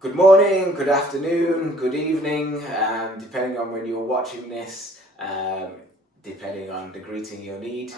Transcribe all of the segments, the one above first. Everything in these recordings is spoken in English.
Good morning, good afternoon, good evening, depending on when you're watching this, depending on the greeting you'll need.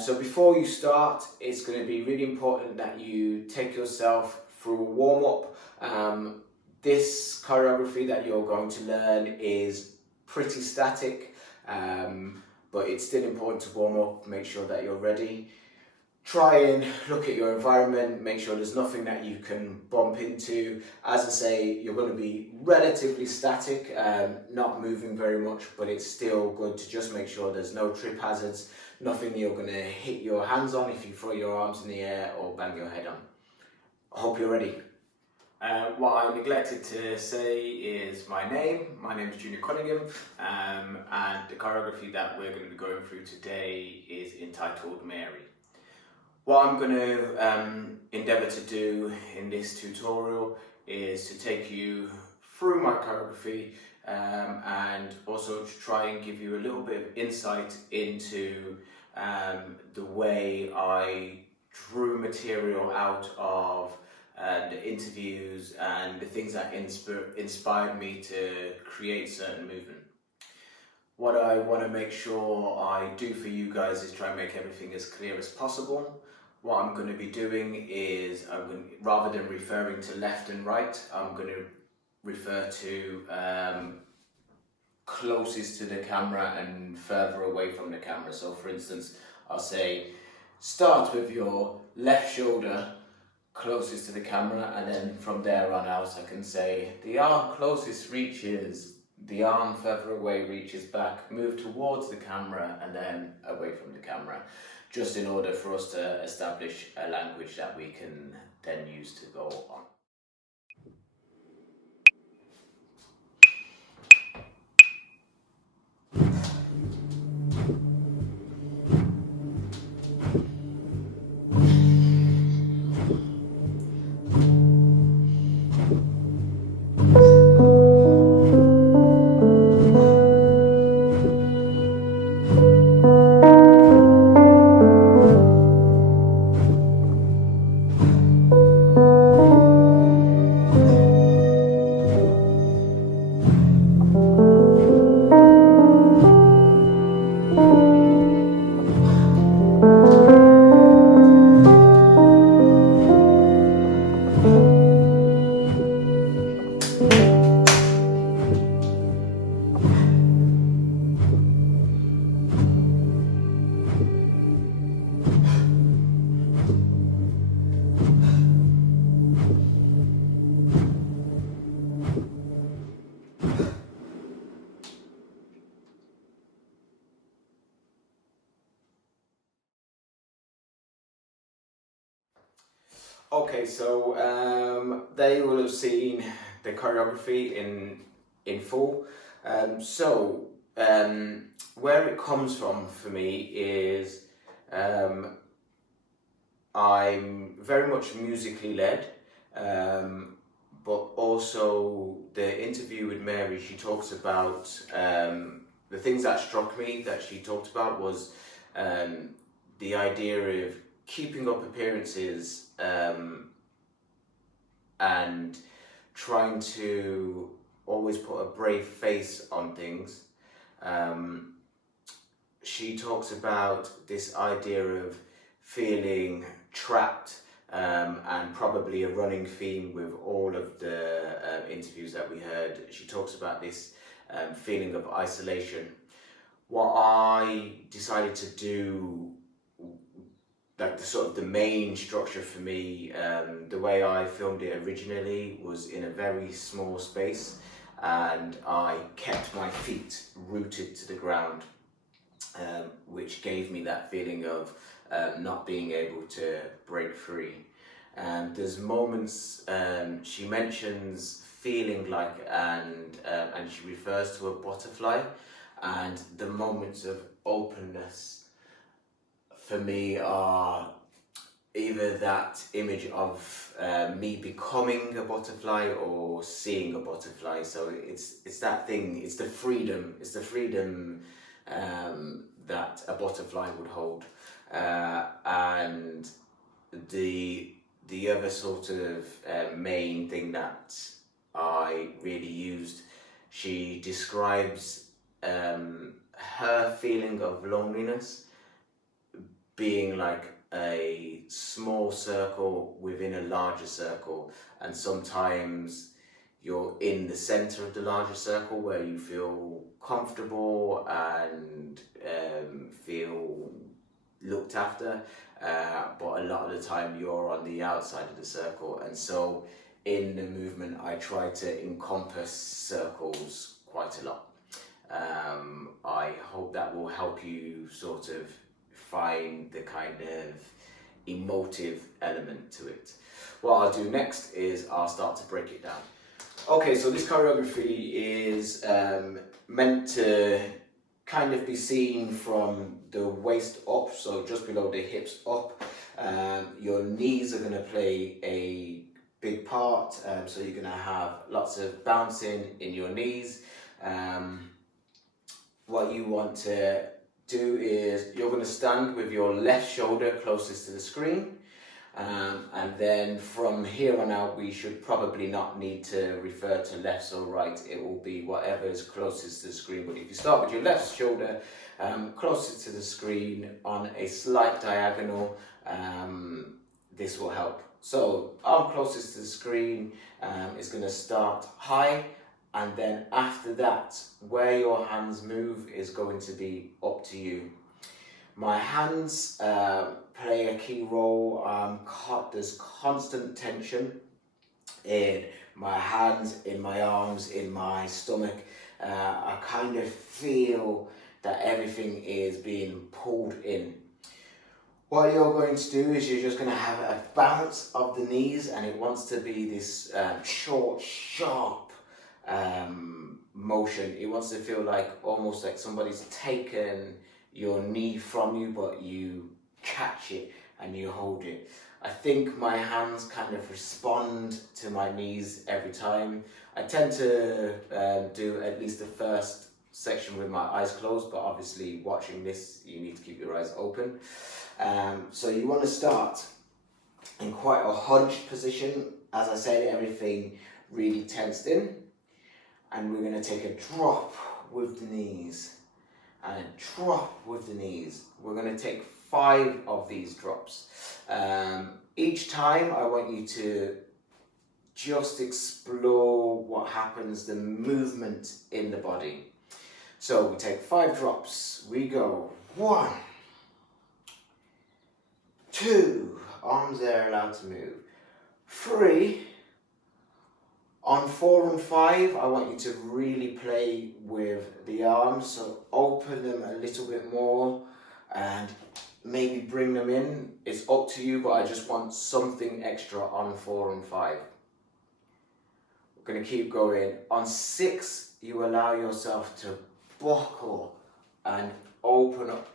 So before you start, it's going to be really important that you take yourself through a warm-up. This choreography that you're going to learn is pretty static, but it's still important to warm up, make sure that you're ready. Try and look at your environment, make sure there's nothing that you can bump into. As I say, you're going to be relatively static, not moving very much, but it's still good to just make sure there's no trip hazards, nothing you're going to hit your hands on if you throw your arms in the air or bang your head on. I hope you're ready. What I neglected to say is my name. My name is Junior Cunningham, and the choreography that we're going to be going through today is entitled Mary. What I'm going to endeavour to do in this tutorial is to take you through my choreography and also to try and give you a little bit of insight into the way I drew material out of the interviews and the things that inspired me to create certain movement. What I want to make sure I do for you guys is try and make everything as clear as possible. What I'm going to be doing is, rather than referring to left and right, I'm going to refer to closest to the camera and further away from the camera. So for instance, I'll say, start with your left shoulder closest to the camera, and then from there on out I can say, the arm closest reaches, the arm further away reaches back, move towards the camera and then away from the camera, just in order for us to establish a language that we can then use to go on. Okay, so they will have seen the choreography in full. Where it comes from for me is I'm very much musically led, but also the interview with Mary, she talks about the things that struck me that she talked about was the idea of keeping up appearances and trying to always put a brave face on things. She talks about this idea of feeling trapped, and probably a running theme with all of the interviews that we heard. She talks about this feeling of isolation. What I decided to do, like the main structure for me, the way I filmed it originally was in a very small space, and I kept my feet rooted to the ground, which gave me that feeling of not being able to break free. And there's moments she mentions feeling like, and she refers to a butterfly, and the moments of openness for me are either that image of me becoming a butterfly or seeing a butterfly. So it's that thing. It's the freedom. It's the freedom that a butterfly would hold, and the other sort of main thing that I really used. She describes her feeling of loneliness being like a small circle within a larger circle, and sometimes you're in the center of the larger circle where you feel comfortable and feel looked after, but a lot of the time you're on the outside of the circle. And so in the movement I try to encompass circles quite a lot. I hope that will help you sort of find the kind of emotive element to it. What I'll do next is I'll start to break it down. Okay, so this choreography is meant to kind of be seen from the waist up, so just below the hips up. Your knees are going to play a big part, so you're going to have lots of bouncing in your knees. What you want to do is you're going to stand with your left shoulder closest to the screen, and then from here on out we should probably not need to refer to left or right. It will be whatever is closest to the screen, but if you start with your left shoulder closest to the screen on a slight diagonal, this will help. So arm closest to the screen is going to start high, and then after that, where your hands move is going to be up to you. My hands play a key role. There's constant tension in my hands, in my arms, in my stomach. I kind of feel that everything is being pulled in. What you're going to do is you're just going to have a bounce of the knees, and it wants to be this short, sharp motion. It wants to feel like almost like somebody's taken your knee from you, but you catch it and you hold it. I think my hands kind of respond to my knees every time. I tend to do at least the first section with my eyes closed, but obviously watching this you need to keep your eyes open. So you want to start in quite a hunched position. As I said, everything really tensed in, and we're going to take a drop with the knees and a drop with the knees. We're going to take 5 of these drops. Each time I want you to just explore what happens, the movement in the body. So we take 5 drops. We go 1, 2, arms are allowed to move, 3. On 4 and 5, I want you to really play with the arms, so open them a little bit more and maybe bring them in. It's up to you, but I just want something extra on 4 and 5. We're going to keep going. On 6, you allow yourself to buckle and open up.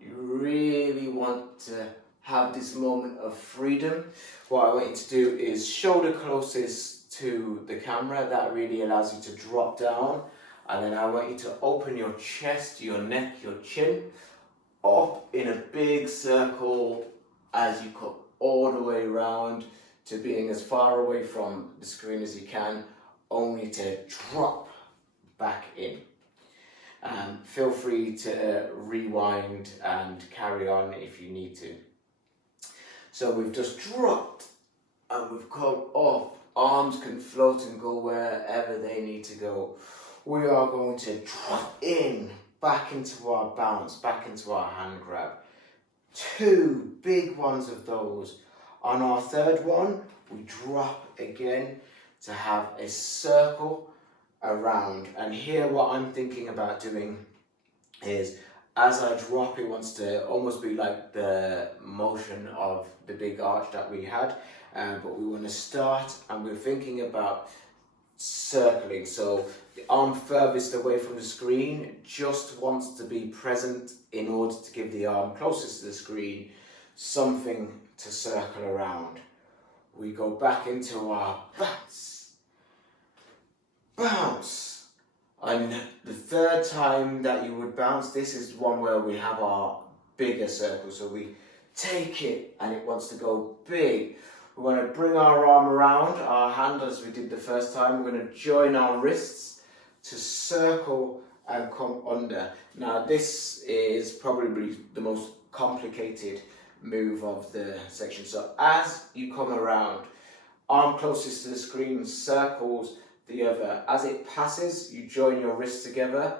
You really want to have this moment of freedom. What I want you to do is shoulder closest to the camera. That really allows you to drop down, and then I want you to open your chest, your neck, your chin up in a big circle as you come all the way around to being as far away from the screen as you can, only to drop back in. Feel free to rewind and carry on if you need to. So we've just dropped and we've come up. Arms can float and go wherever they need to go. We are going to drop in, back into our bounce, back into our hand grab. 2 big ones of those. On our 3rd one, we drop again to have a circle around. And here what I'm thinking about doing is, as I drop, it wants to almost be like the motion of the big arch that we had. But we want to start, and we're thinking about circling. So the arm furthest away from the screen just wants to be present in order to give the arm closest to the screen something to circle around. We go back into our bounce, bounce. And the 3rd time that you would bounce, this is one where we have our bigger circle. So we take it and it wants to go big. We're going to bring our arm around our hand as we did the first time. We're going to join our wrists to circle and come under. Now this is probably the most complicated move of the section. So as you come around, arm closest to the screen circles the other. As it passes, you join your wrists together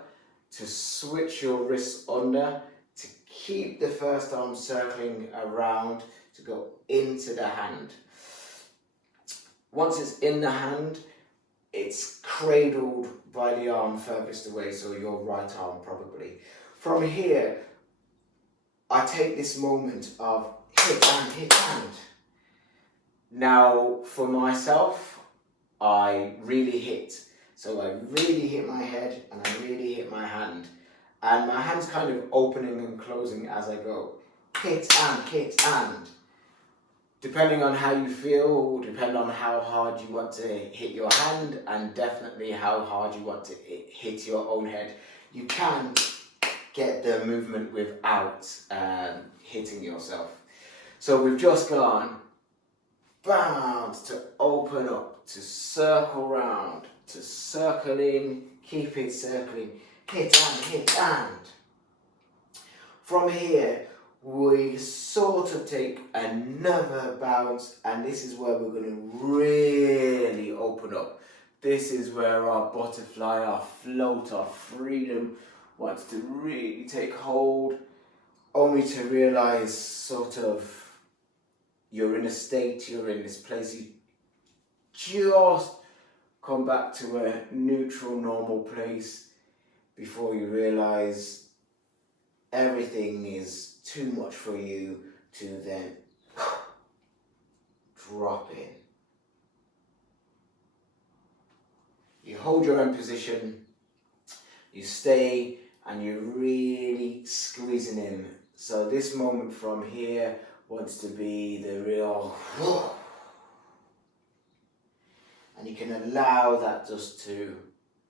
to switch your wrists under, to keep the first arm circling around, to go into the hand. Once it's in the hand, it's cradled by the arm furthest away, so your right arm probably. From here, I take this moment of hit and hit and. Now, for myself, I really hit. So I really hit my head and I really hit my hand. And my hand's kind of opening and closing as I go. Hit and hit and. Depending on how you feel, will depend on how hard you want to hit your hand and definitely how hard you want to hit your own head. You can get the movement without hitting yourself. So we've just gone bound to open up, to circle round, to circle in, keep it circling, hit and. From here, we sort of take another bounce, and this is where we're going to really open up. This is where our butterfly, our float, our freedom wants to really take hold, only to realize sort of you're in a state, you're in this place, you just come back to a neutral, normal place before you realize everything is too much for you to then drop in. You hold your own position, you stay, and you're really squeezing in. So this moment from here wants to be the real, and you can allow that just to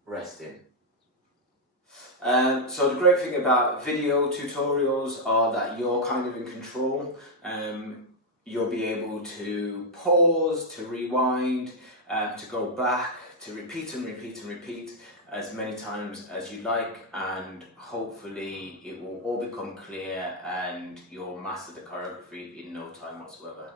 rest in. So the great thing about video tutorials are that you're kind of in control. You'll be able to pause, to rewind, to go back, to repeat and repeat and repeat as many times as you like, and hopefully it will all become clear and you'll master the choreography in no time whatsoever.